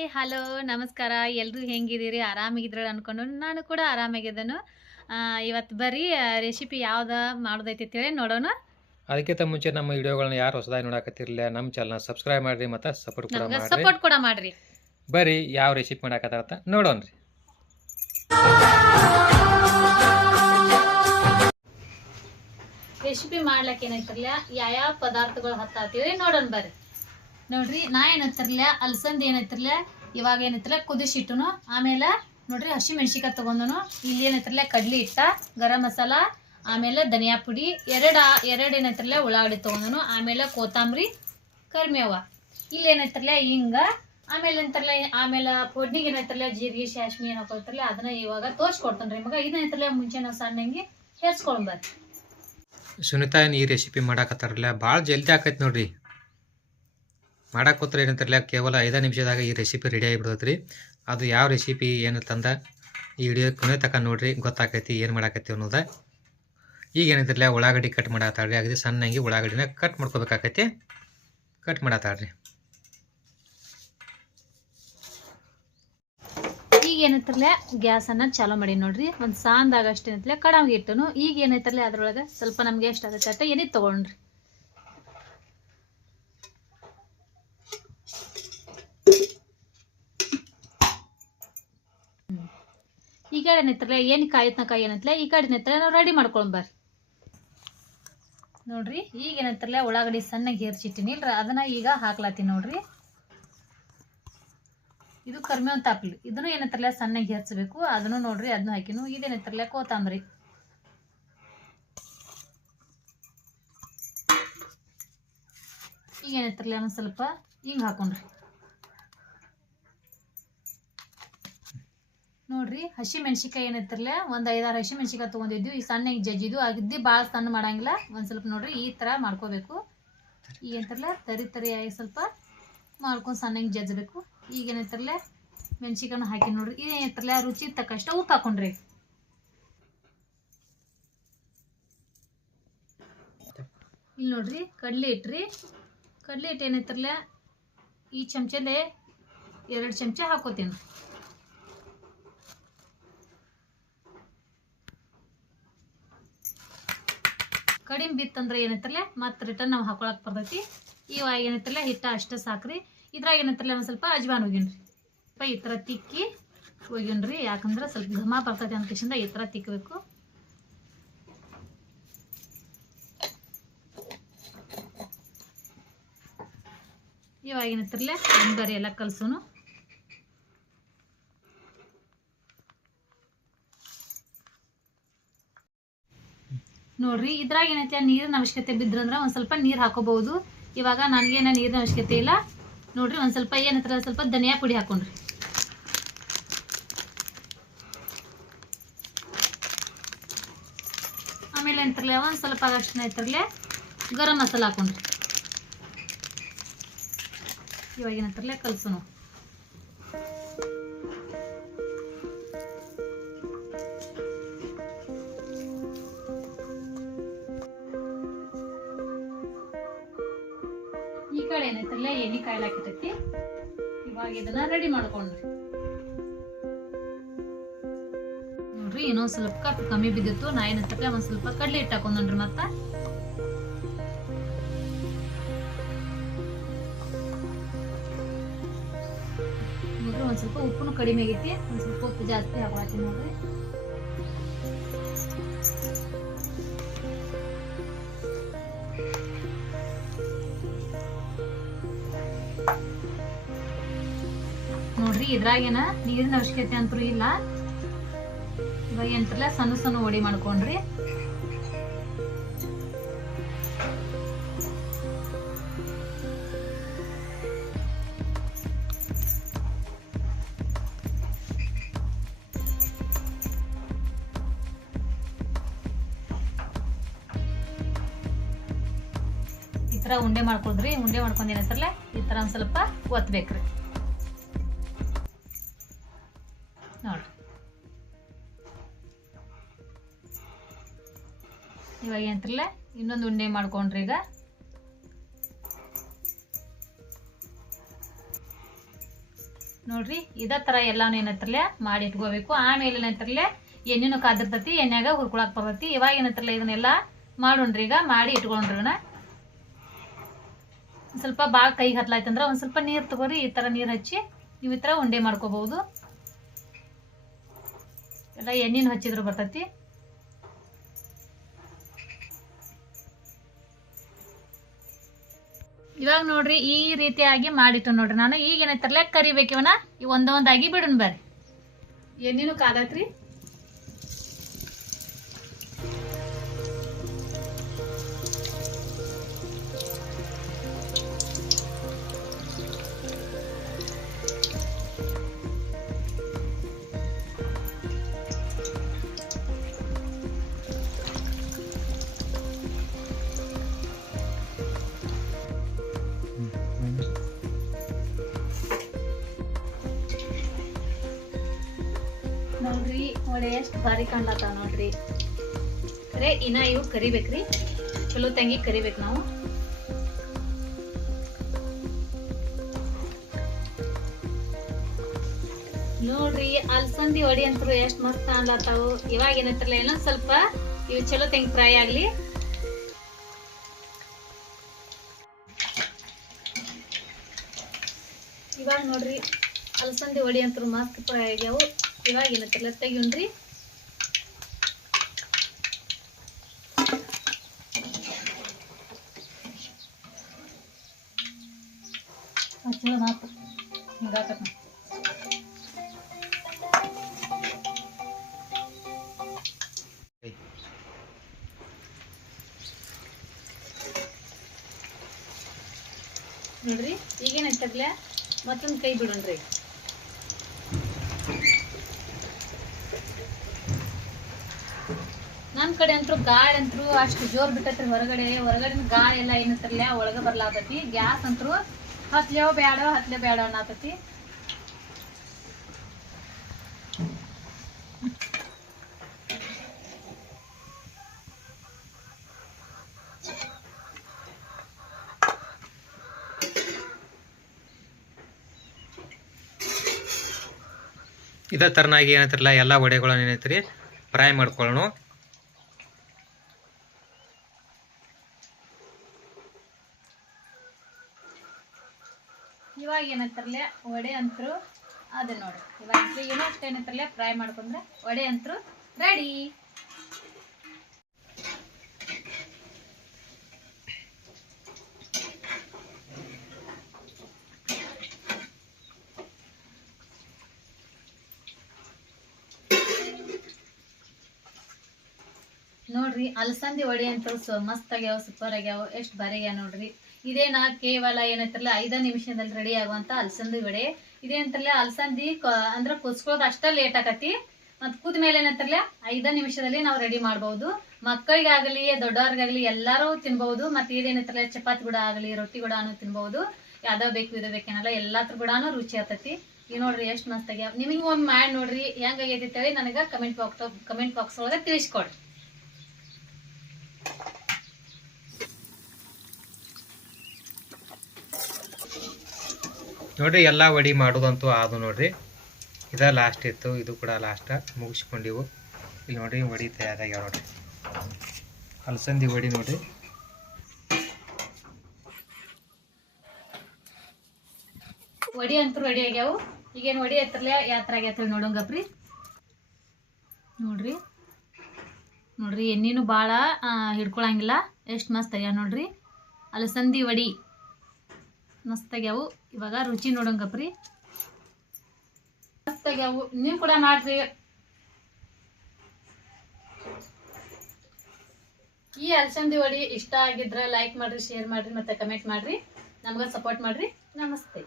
Hi hello ನಮಸ್ಕಾರ. ಎಲ್ಲರೂ ಹೆಂಗಿದ್ದೀರಿ? ಆರಾಮಾಗಿದ್ರೆ ಅನ್ಕೊಂಡು ನಾನು ಕೂಡ ಆರಾಮಾಗಿದ್ದೇನು. ಇವತ್ತು ಬರೀ ರೆಸಿಪಿ ಯಾವ್ದು ಮಾಡೋದೈತಿ ಅಂತೇಳಿ ನೋಡೋಣ. ಅದಕ್ಕಿಂತ ಮುಂಚೆ ನಮ್ಮ ವಿಡಿಯೋಗಳನ್ನ ಯಾರು ಹೊಸದಾಗಿ ನೋಡಕತ್ತಿರಲಿಲ್ಲ ನಮ್ಮ ಚಾನಲ್ನ ಸಬ್ಸ್ಕ್ರೈಬ್ ಮಾಡಿರಿ ಮತ್ತು ಸಪೋರ್ಟ್ ಕೂಡ ನಮ್ಗೆ ಮಾಡ್ರಿ. ಸಪೋರ್ಟ್ ಕೂಡ ಮಾಡ್ರಿ. ಬರೀ ಯಾವ ರೆಸಿಪಿ ಮಾಡಾಕತ್ತಾರ ಅಂತ ರೀ. ರೆಸಿಪಿ ಮಾಡ್ಲಿಕ್ಕೆ ಯಾವ ಯಾವ ಪದಾರ್ಥಗಳು ಹತ್ತಾತೀವಿ ನೋಡೋಣ ಬರ್ರಿ. ನೋಡ್ರಿ, ನಾ ಏನೈತಿರ್ಲ ಅಲ್ಸಂದ್ ಏನತ್ತಿರ್ಲ ಇವಾಗ ಏನತ್ತಿರ್ಲ ಕುದಿಸಿಟ್ಟುನು ಆಮೇಲೆ ನೋಡ್ರಿ, ಹಸಿ ಮೆಣಸಿಕಾಯಿ ತಗೊಂಡನು. ಇಲ್ಲಿ ಏನತ್ತಿರ್ಲ ಕಡ್ಲಿ ಇಟ್ಟ ಗರಂ ಮಸಾಲ, ಆಮೇಲೆ ಧನಿಯಾ ಪುಡಿ, ಎರಡು ಎರಡು ಏನತ್ತಿರ್ಲ ಉಳ್ಳಾಗಡ್ಡಿ ತಗೊಂಡನು. ಆಮೇಲೆ ಕೋತಂಬರಿ ಕರಿಮೇವ ಇಲ್ಲಿ ಏನತ್ತಿರ್ಲ ಹಿಂಗ. ಆಮೇಲೆ ಎಂತರ್ಲ ಆಮೇಲೆ ಪೊಡ್ನಿಗೆ ಏನೈತಿರ್ಲ ಜೀರಿಗೆ ಶಾಶ್ಮಿ ಏನು ಅದನ್ನ ಇವಾಗ ತೋರ್ಸ್ಕೊಡ್ತಾನೆ ರೀ ಮಗ ಇದನ್ನೈತಿರ್ಲ ಮುಂಚೆ ನಾವು ಸಣ್ಣಂಗೆ ಹೇರ್ಸ್ಕೊಂಬರ್ರಿ ಸುನಿತಾ ಏನು ಈ ರೆಸಿಪಿ ಮಾಡಾಕತ್ತಾರಲ್ಲ ಭಾಳ ಜಲ್ದಿ ಆಕೈತಿ ನೋಡ್ರಿ. ಮಾಡಕ್ಕೆ ಕೂತ್ರೆ ಏನಂತಾರಲ್ಲ ಕೇವಲ ಐದು ನಿಮಿಷದಾಗ ಈ ರೆಸಿಪಿ ರೆಡಿ ಆಗಿಬಿಡ್ತೈತ್ರಿ. ಅದು ಯಾವ ರೆಸಿಪಿ ಏನು ತಂದ, ಈ ವಿಡಿಯೋ ಕೊನೆ ತಕ ನೋಡ್ರಿ, ಗೊತ್ತಾಕೈತಿ, ಏನು ಮಾಡಾಕೈತಿ ಅನ್ನೋದ. ಈಗ ಏನಂತಿರಲ್ಲ ಉಳ್ಳಾಗಡ್ಡಿ ಕಟ್ ಮಾಡತ್ತಾಳ್ರಿ ಆಗಿದೆ ಸಣ್ಣಂಗೆ ಉಳ್ಳಾಗಡ್ಡಿನ ಕಟ್ ಮಾಡ್ಕೋಬೇಕಾಕೈತಿ. ಕಟ್ ಮಾಡತ್ತಾಳ್ರಿ ಈಗ ಏನೈತಿರ್ಲ ಗ್ಯಾಸನ್ನು ಚಾಲೂ ಮಾಡಿ ನೋಡ್ರಿ. ಒಂದು ಸಾಂದಾಗ ಅಷ್ಟೇನೈತಿಲ್ಲ ಕಡಾವಿಗೆ ಇಟ್ಟನು. ಈಗ ಏನೈತಿರ್ಲ ಅದ್ರೊಳಗೆ ಸ್ವಲ್ಪ ನಮಗೆ ಎಷ್ಟು ಆಗತ್ತೆ ಅಂತ ತೊಗೊಂಡ್ರಿ ತಗೊಂಡ್ರಿ. ಈ ಕಡೆ ಏನೈತಿರ್ಲ ಏನು ಕಾಯತ್ನ ಕಾಯಿ ಏನಂತಲೇ, ಈ ಕಡೆ ಏನೈತಿಲ್ಲ ನಾವು ರೆಡಿ ಮಾಡ್ಕೊಂಡ್ ಬರ್ರಿ. ನೋಡ್ರಿ, ಈಗ ಏನೈತಿರ್ಲ, ಉಳ್ಳಾಗಡ್ಡಿ ಸಣ್ಣಗೆ ಹೇರ್ಸಿಟ್ಟಿನಿ ಇಲ್ರ, ಅದನ್ನ ಈಗ ಹಾಕ್ಲಾತಿ ನೋಡ್ರಿ. ಇದು ಕರ್ಮೇವ್ ತಾಪ್ಲಿ. ಇದನ್ನು ಏನಂತಾರಲ್ಲ ಸಣ್ಣಗೆ ಹೇರ್ಸ್ಬೇಕು ಅದನ್ನು ನೋಡ್ರಿ, ಅದನ್ನು ಹಾಕಿನು. ಇದೇನಂತಾರಲ್ಲ ಕೋತಂಬರಿ ಈಗ ಏನಂತಾರಲ್ಲ ಒಂದು ಸ್ವಲ್ಪ ಹಿಂಗೆ ಹಾಕೊಂಡ್ರಿ. ನೋಡ್ರಿ, ಹಸಿ ಮೆಣಸಿಕಾಯಿ ಏನಂತಾರಲ್ಲ ಒಂದು ಐದಾರು ಹಸಿ ಮೆಣಸಿಕಾಯಿ ತೊಗೊಂಡಿದ್ವಿ. ಈ ಸಣ್ಣಗೆ ಜಜ್ಜಿದು ಆಗಿದ್ದು ಭಾಳ ಸಣ್ಣ ಮಾಡಂಗಿಲ್ಲ. ಒಂದು ಸ್ವಲ್ಪ ನೋಡ್ರಿ, ಈ ಥರ ಮಾಡ್ಕೋಬೇಕು. ಈಗ ಏನಂತಾರಲ್ಲ ತರಿ ತರಿಯಾಗಿ ಸ್ವಲ್ಪ ಮಾಡ್ಕೊಂಡು ಸಣ್ಣಗೆ ಜಜ್ಜಬೇಕು. ಈಗ ಏನೈತ್ರಲ್ಲ ಮೆಣಸಿಕಾನು ಹಾಕಿ ನೋಡ್ರಿ. ಇದು ಏನೈತ್ರಲ್ಲ ರುಚಿ ತಕ್ಕಷ್ಟ ಉಪ್ಪು ಹಾಕೊಂಡ್ರಿ. ಇಲ್ಲಿ ನೋಡ್ರಿ, ಕಡ್ಲೆ ಇಟ್ರಿ ಕಡ್ಲೆ ಹಿಟ್ಟು ಏನೈತ್ರಲ್ಲ ಈ ಚಮಚಲ್ಲೇ ಎರಡು ಚಮಚ ಹಾಕೋತೀನಿ. ಕಡಿಮೆ ಬಿತ್ತಂದ್ರೆ ಏನೈತ್ರಲ್ಲ ಮತ್ತೆ ರಿಟರ್ನ್ ನಾವು ಹಾಕೊಳಕ್ ಬರ್ತೈತಿ. ಇವಾಗ ಏನೈತ್ರಲ್ಲ ಹಿಟ್ಟ ಅಷ್ಟೇ ಸಾಕ್ರಿ. ಇದ್ರಾಗ ಏನೈತ್ರಲ್ಲ ಒಂದು ಸ್ವಲ್ಪ ಅಜ್ವಾನ್ ಹೋಗಿನ್ರಿ. ಸ್ವಲ್ಪ ಈ ಥರ ತಿಕ್ಕಿ ಹೋಗಿನ್ರಿ. ಯಾಕಂದ್ರೆ ಸ್ವಲ್ಪ ಘಮ ಬರ್ತೈತಿ ಅಂತ ಕಿಶಿಂದ ಈ ಥರ ತಿಕ್ಕಬೇಕು ಇವಾಗ ಏನೈತ್ರಲ್ಲ ಬರೀ ಎಲ್ಲ ಕಲ್ಸೋನು. ನೋಡ್ರಿ, ಇದ್ರಾಗ ಏನೈತೆ? ನೀರಿನ ಅವಶ್ಯಕತೆ ಬಿದ್ರಂದ್ರೆ ಒಂದು ಸ್ವಲ್ಪ ನೀರು ಹಾಕೋಬಹುದು. ಇವಾಗ ನನಗೇನ ನೀರಿನ ಅವಶ್ಯಕತೆ ಇಲ್ಲ. ನೋಡ್ರಿ, ಒಂದು ಸ್ವಲ್ಪ ಏನತ್ರ ಸ್ವಲ್ಪ ಧನಿಯಾ ಪುಡಿ ಹಾಕೊಂಡ್ರಿ. ಆಮೇಲೆ ಎಂತರ್ಲೆ ಒಂದು ಸ್ವಲ್ಪ ಅರಶಿನ ಐತರ್ಲೆ ಗರಂ ಮಸಾಲ ಹಾಕೊಂಡ್ರಿ. ಇವಾಗ ಏನಂತಾರಲೆ ಕಲ್ಸೋನು ಏನೈತಲ್ಲ, ಎಣ್ಣೆ ಕಾಯ್ಲಾಕಿರ್ತೈತಿ ಇವಾಗ ಇದನ್ನ ರೆಡಿ ಮಾಡ್ಕೊಂಡ್ರಿ ನೋಡ್ರಿ, ಇನ್ನೊಂದ್ ಸ್ವಲ್ಪ ಕಪ್ಪು ಕಮ್ಮಿ ಬಿದ್ದಿತ್ತು. ನಾ ಏನಂತಲ್ಲ ಒಂದ್ ಸ್ವಲ್ಪ ಕಡ್ಲೆ ಹಿಟ್ಟು ಹಾಕೊಂಡ್ರಿ ಮತ್ತ. ಒಂದ್ ಸ್ವಲ್ಪ ಉಪ್ಪುನು ಕಡಿಮೆ ಆಗೈತಿ. ಒಂದ್ ಸ್ವಲ್ಪ ಉಪ್ಪು ಜಾಸ್ತಿ ಹಾಕಿ ನೋಡ್ರಿ. ನೋಡ್ರಿ, ಇದ್ರಾಗೇನ ನೀರಿನ ಅವಶ್ಯಕತೆ ಅಂತೂ ಇಲ್ಲ. ಇವಾಗ ಸಣ್ಣ ಸಣ್ಣ ಒಡಿ ಮಾಡ್ಕೊಂಡ್ರಿ. ಈ ತರ ಉಂಡೆ ಮಾಡ್ಕೊಳ್ರಿ ಉಂಡೆ ಮಾಡ್ಕೊಂಡ್ ಏನಂತಾರಲ್ಲ ಈ ತರ ಒಂದ್ ಸ್ವಲ್ಪ ಒತ್ಬೇಕ್ರಿ. ನೋಡ್ರಿ ಇವಾಗ ಏನಂತಾರಲ್ಲ ಇನ್ನೊಂದು ಉಂಡೆ ಮಾಡ್ಕೊಂಡ್ರಿ ಈಗ. ನೋಡ್ರಿ, ಇದೇ ಥರ ಎಲ್ಲಾನು ಏನತ್ತಿರಲ್ಲ ಮಾಡಿ ಇಟ್ಕೋಬೇಕು. ಆಮೇಲೆ ಏನತ್ತಿರಲ್ಲ ಎಣ್ಣೆನು ಕಾದಿರ್ತತಿ ಎಣ್ಣೆಗ ಹುರ್ಕೊಳಕ್ ಬರ್ತತಿ. ಇವಾಗ ಏನತ್ತಿರಲ್ಲ ಇದನ್ನೆಲ್ಲ ಮಾಡೋಣ್ರಿ ಈಗ, ಮಾಡಿ ಇಟ್ಕೊಂಡ್ರಿ ಸ್ವಲ್ಪ ಭಾಳ ಕೈಗೆ ಹತ್ಲಾಯ್ತಂದ್ರೆ ಒಂದು ಸ್ವಲ್ಪ ನೀರು ತಗೋರಿ, ಈ ಥರ ನೀರು ಹಚ್ಚಿ ನೀವು ಈ ಥರ ಉಂಡೆ ಮಾಡ್ಕೋಬಹುದು. ಎಲ್ಲ ಎಣ್ಣೆನ ಹಚ್ಚಿದ್ರು ಬರ್ತೈತಿ. ಇವಾಗ ನೋಡ್ರಿ ಈ ರೀತಿಯಾಗಿ ಮಾಡಿತ್ತು ನೋಡ್ರಿ. ನಾನು ಈಗ ಏನೈತಾರಲ್ಲ ಕರಿಬೇಕು ಈ ಒಂದೊಂದಾಗಿ ಬಿಡೋಣ ಬರ್ರಿ. ಎಣ್ಣೆನು ಕಾದತ್ರಿ? ಒಳ್ಳೆ ಎಷ್ಟು ಭಾರಿ ಕಾಣ್ಲತ್ತಾವ ನೋಡ್ರಿ. ಖರೆ ಇನ್ನ ಇವು ಕರಿಬೇಕ್ರಿ. ಚಲೋ ತಂಗಿ ಕರಿಬೇಕು ನಾವು. ನೋಡ್ರಿ, ಅಲ್ಸಂದಿ ಒಡಿ ಅಂತರು ಎಷ್ಟು ಮಸ್ತ್ ಕಾಣ್ಲತ್ತಾವು. ಇವಾಗ ಏನಂತಾರಲ್ಲ ಇನ್ನೊಂದು ಸ್ವಲ್ಪ ಇವು ಚಲೋ ತಂಗಿ ಫ್ರೈ ಆಗ್ಲಿ. ಇವಾಗ ನೋಡ್ರಿ, ಅಲಸಂದಿ ಒಡಿ ಅಂತರು ಮಸ್ತ್ ಫ್ರೈ ಆಗ್ಯಾವು. ಇವಾಗ ಮಾತು ಹಿಂಗಾಕತ್ ನೋಡ್. ನೋಡ್ರಿ ಈಗೇನಂತಾರಲ್ಲ ಮತ್ತೊಂದು ಕೈ ಬಿಡೋಣ್ರಿ. ಕಡೆ ಅಂತೂ ಗಾಳಿ ಅಂತೂ ಅಷ್ಟು ಜೋರ್ ಬಿಟ್ಟತ್ರಿ ಹೊರಗಡೆ. ಹೊರಗಡೆ ಗಾಳಿ ಎಲ್ಲ ಏನಂತಾರಲ್ಲ ಒಳಗ ಬರ್ಲಾತತಿ. ಗ್ಯಾಸ್ ಅಂತೂ ಹತ್ಲೇವ ಬ್ಯಾಡ, ಹತ್ಲೆ ಬ್ಯಾಡ ಅನ್ನತತಿ. ಇದೇ ತರನಾಗಿ ಏನೈತಿರಲ್ಲ, ಎಲ್ಲ ವಡೆಗಳನ್ನ ಏನೈತ್ರಿ? ಫ್ರೈ ಮಾಡ್ಕೊಳ್ಳೋಣ ಇವಾಗ ಏನಂತಾರಲ್ಲ, ವಡೆ ಅಂತರು ಅದೇ ನೋಡಿ. ಇವಾಗ ಏನೋ ಅಷ್ಟು ಏನಂತಾರಲ್ಲ ಫ್ರೈ ಮಾಡ್ಕೊಂಡ್ರೆ ವಡೆ ಅಂತರು ರೆಡಿ ನೋಡ್ರಿ, ಅಲಸಂದಿ ವಡೆ ಅಂತ ಮಸ್ತ್ ಆಗ್ಯಾವ ಸೂಪರ್ ಆಗ್ಯಾವ, ಎಷ್ಟು ಬಾರಿ ಆಗ್ಯಾವ ನೋಡ್ರಿ. ಇದೇನ ಕೇವಲ ಏನಂತಾರಲ್ಲ ಐದ ನಿಮಿಷದಲ್ಲಿ ರೆಡಿ ಆಗುವಂತ ಅಲಸಂದಿ ವಡೆ. ಇದೇನಂತಾರಲ್ಲ ಅಲಸಂದಿ ಅಂದ್ರೆ ಕುದಿಸ್ಕೊಳ್ಳೋದು ಅಷ್ಟ ಲೇಟ್ ಆಕತಿ. ಮತ್ ಕುದ ಮೇಲೆ ಏನಂತಾರಲ್ಲ ಐದ ನಿಮಿಷದಲ್ಲಿ ನಾವು ರೆಡಿ ಮಾಡಬಹುದು ಮಕ್ಕಳಿಗಾಗಲಿ, ದೊಡ್ಡವ್ರಿಗಾಗಲಿ ಎಲ್ಲಾರು ತಿನ್ಬಹುದು ಮತ್ತೆ ಇದೇನಂತಾರಲ್ಲ ಚಪಾತಿ ಕೂಡ ಆಗಲಿ, ರೊಟ್ಟಿ ಕೂಡ ತಿನ್ಬಹುದು ಯಾವ್ದೋ ಬೇಕು, ಇದು ಬೇಕೇನಲ್ಲ ಎಲ್ಲಾತ್ರ ಗುಡಾನು ರುಚಿ ಆಗ್ತತಿ ಈ ನೋಡ್ರಿ ಎಷ್ಟು ಮಸ್ತ್ ಆಗ್ಯಾವ ನಿಮಗೆ ಒಮ್ಮೆ ಮಾಡಿ ನೋಡ್ರಿ, ಹೆಂಗ್ ಆಗೈತಿ ಅಂತೇಳಿ ನನಗೆ ಕಮೆಂಟ್ ಬಾಕ್ಸ್ ಕಮೆಂಟ್ ಬಾಕ್ಸ್ ಒಳಗೆ ತಿಳಿಸ್ಕೊಡ್ರಿ. ನೋಡ್ರಿ, ಎಲ್ಲ ವಡಿ ಮಾಡೋದಂತೂ ಆದು ನೋಡಿರಿ. ಇದ ಲಾಸ್ಟ್ ಇತ್ತು, ಇದು ಕೂಡ ಲಾಸ್ಟ್ ಮುಗಿಸ್ಕೊಂಡಿವು. ಇಲ್ಲಿ ನೋಡ್ರಿ, ವಡಿ ತಯಾರಾಗ್ಯಾವ ನೋಡಿರಿ. ಅಲಸಂದಿ ವಡಿ ನೋಡ್ರಿ. ವಡಿ ಅಂತೂ ರೆಡಿ ಆಗ್ಯಾವು. ಈಗೇನು ವಡಿ ಹತ್ರಲೆ ಯಾತ್ರ ಆಗ್ಯಾತ್ರ ಆಗ್ಯಾತ ನೋಡೋಂಗಪ್ರಿ ನೋಡ್ರಿ. ನೋಡ್ರಿ, ಎಣ್ಣೆನು ಭಾಳ ಹಿಡ್ಕೊಳಂಗಿಲ್ಲ. ಎಷ್ಟು ಮಸ್ತ್ ಆಗ್ಯಾವ ನೋಡ್ರಿ. ಅಲಸಂದಿ ವಡಿ. ಮಸ್ತ್ ಆಗ್ಯಾವು ಇವಾಗ ರುಚಿ ನೋಡಂಗಪ್ರಿ ಮಸ್ತ್ ಆಗ್ಯಾವು ನೀವು ಕೂಡ ಮಾಡ್ರಿ. ಈ ಅಲಸಂದಿ ವಡಿ ಇಷ್ಟ ಆಗಿದ್ರೆ ಲೈಕ್ ಮಾಡ್ರಿ ಶೇರ್ ಮಾಡ್ರಿ ಮತ್ತೆ ಕಮೆಂಟ್ ಮಾಡ್ರಿ. ನಮ್ಗೆ ಸಪೋರ್ಟ್ ಮಾಡ್ರಿ. ನಮಸ್ತೆ.